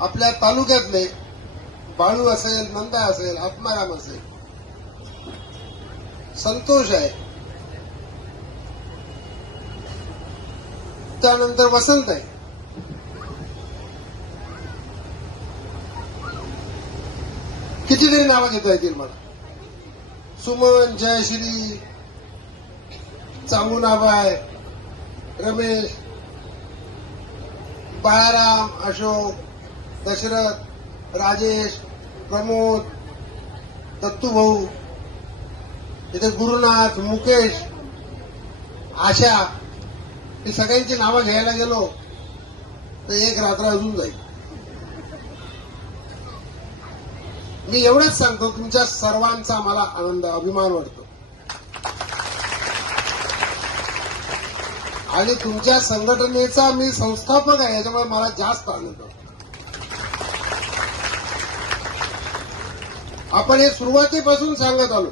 आपल्या तालुक्यातले बाळू असेल नंदा असेल आत्माराम असेल संतोष आहे. त्यानंतर वसंत आहे. कितीतरी नावं घेता येतील मला. सुमन जयश्री चांगुनाबाय रमेश बाळाराम अशोक दशरथ राजेश प्रमोद दत्तूभाऊ इथे गुरुनाथ मुकेश आशा ही सगळ्यांची नावं घ्यायला गेलो तर एक रात्र अजून जाईल. मी एवढंच सांगतो तुमच्या सर्वांचा मला आनंद अभिमान वाटतो. आणि तुमच्या संघटनेचा मी संस्थापक आहे याच्यामुळे मला जास्त आनंद होतो. आपण हे सुरुवातीपासून सांगत आलो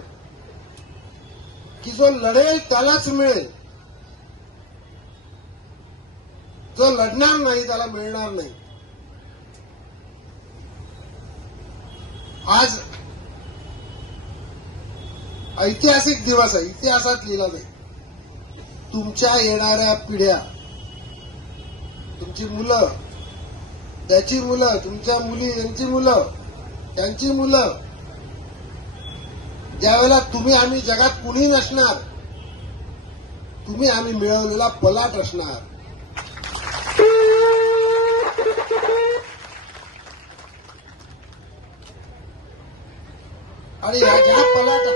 की जो लढेल त्यालाच मिळेल. जो लढणार नाही त्याला मिळणार नाही. आज ऐतिहासिक दिवस आहे इतिहासात लिहिला नाही. तुमच्या येणाऱ्या पिढ्या तुमची मुलं त्याची मुलं तुमच्या मुली यांची मुलं त्यांची मुलं ज्यावेळेला तुम्ही आम्ही जगात कुणी नसणार तुम्ही आम्ही मिळवलेला पलाट असणार. आणि ह्या ज्या पलाट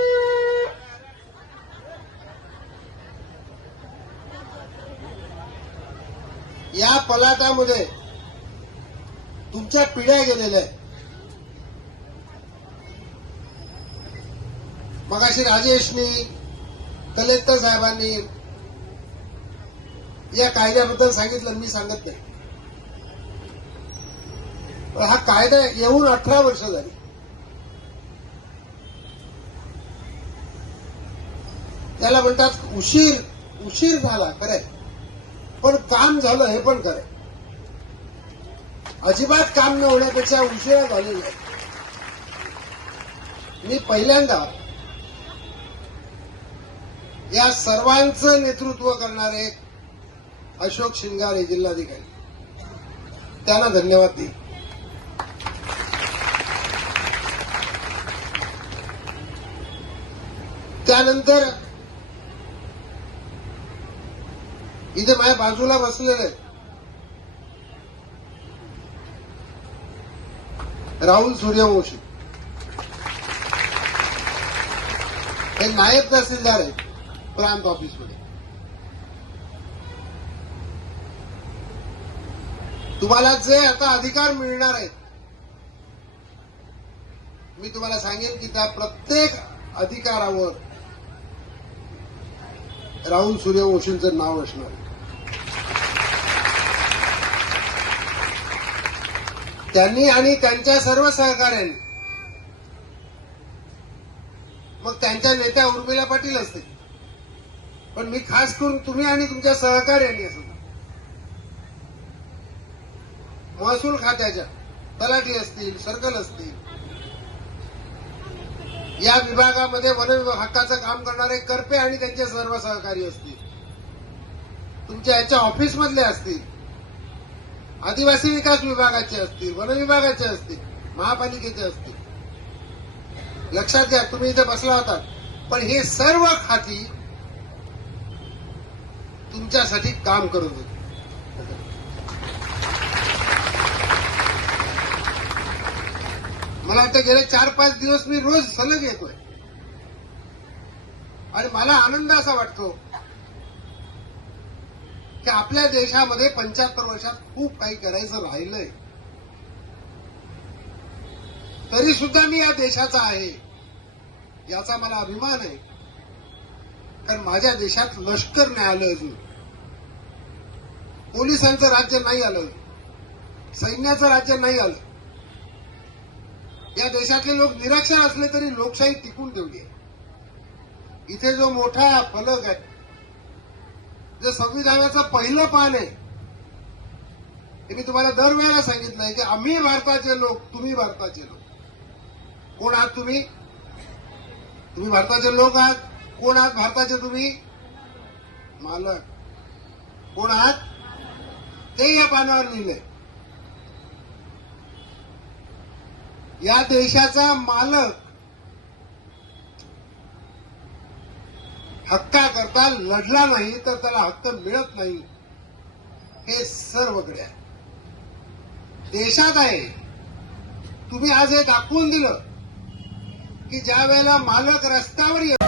या पलाटामध्ये तुमच्या पिढ्या गेलेल्या आहेत. मगाशी राजेशनी कलेक्टर साहेबांनी या कायद्याबद्दल सांगितलं मी सांगत नाही. हा कायदा येऊन अठरा वर्ष झाली. त्याला म्हणतात उशीर उशीर झाला खरंय. पण काम झालं हे पण खरंय. अजिबात काम न होण्यापेक्षा उशिरा झालेलं आहे मी पहिल्यांदा या सर्वांचं नेतृत्व करणारे अशोक शिंगारे जिल्हाधिकारी. त्यांना धन्यवाद देईन. त्यानंतर इथे माझ्या बाजूला बसलेले राहुल सूर्यवंशी. हे नायब तहसीलदार आहेत. प्रांत ऑफिसमध्ये तुम्हाला जे आता अधिकार मिळणार आहेत मी तुम्हाला सांगेन की त्या प्रत्येक अधिकारावर राहुल सूर्यवंशींचं नाव असणार. त्यांनी आणि त्यांच्या सर्व सहकार्यांनी मग त्यांच्या नेत्या उर्मिला पाटील असतील. पण मी खास करून तुम्ही आणि तुमच्या सहकार्यांनी असं महसूल खात्याच्या तलाठी असतील सर्कल असतील या विभागामध्ये वन विभाग- हक्काचं काम करणारे करपे आणि त्यांचे सर्व सहकारी असतील तुमच्या याच्या ऑफिसमधले असतील आदिवासी विकास विभागाचे असतील वन विभागाचे असतील महापालिकेचे असतील. लक्षात घ्या तुम्ही इथे बसला होता. पण हे सर्व खाती तुमच्यासाठी काम करत होते मला वाटतं गेले चार पाच दिवस मी रोज सलग येतोय. आणि मला आनंद असा वाटतो की आपल्या देशामध्ये पंच्याहत्तर वर्षात खूप काही करायचं राहिलंय. तरी सुद्धा मी या देशाचा आहे याचा मला अभिमान आहे. कारण माझ्या देशात लष्कर नाही आलं अजून. पोलिसांचं राज्य नाही आलं. सैन्याचं राज्य नाही आलं. या देशातले लोक निरक्षर असले तरी लोकशाही टिकून ठेवली आहे. इथे जो मोठा फलक आहे जे संविधानाचं पहिलं पान आहे हे मी तुम्हाला दरवेळेला सांगितलंय की आम्ही भारताचे लोक तुम्ही भारताचे लोक. कोण आहात तुम्ही? तुम्ही भारताचे लोक आहात. कोण आहात भारताचे तुम्ही? मालक. कोण आहात? ते या पानावर लिहिलंय या देशाचा मालक हक्काकरता लढला नाही तर त्याला हक्क मिळत नाही. हे सर्वकडे आहे. देशात आहे. तुम्ही आज हे दाखवून दिलं की ज्या वेळेला मालक रस्त्यावर येतो